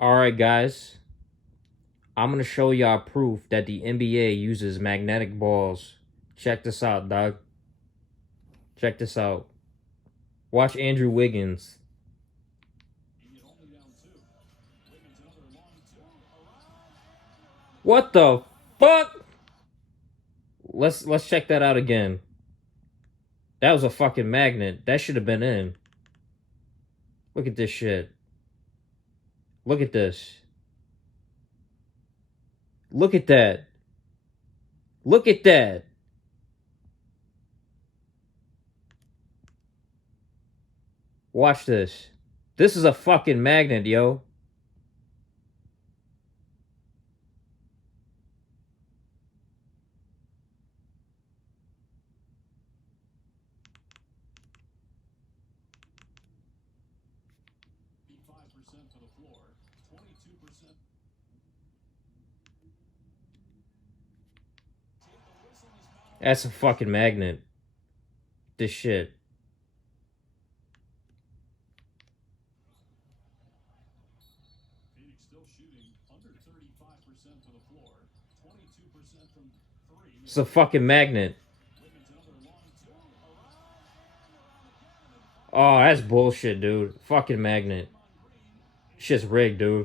All right, guys. I'm going to show y'all proof that the NBA uses magnetic balls. Check this out, dog. Check this out. Watch Andrew Wiggins. What the fuck? Let's check that out again. That was a fucking magnet. That should have been in. Look at this shit. Look at this. Look at that. Look at that. Watch this. This is a fucking magnet, yo. That's a fucking magnet. This shit. It's a fucking magnet. Oh, that's bullshit, dude. Fucking magnet. Shit's rigged, dude.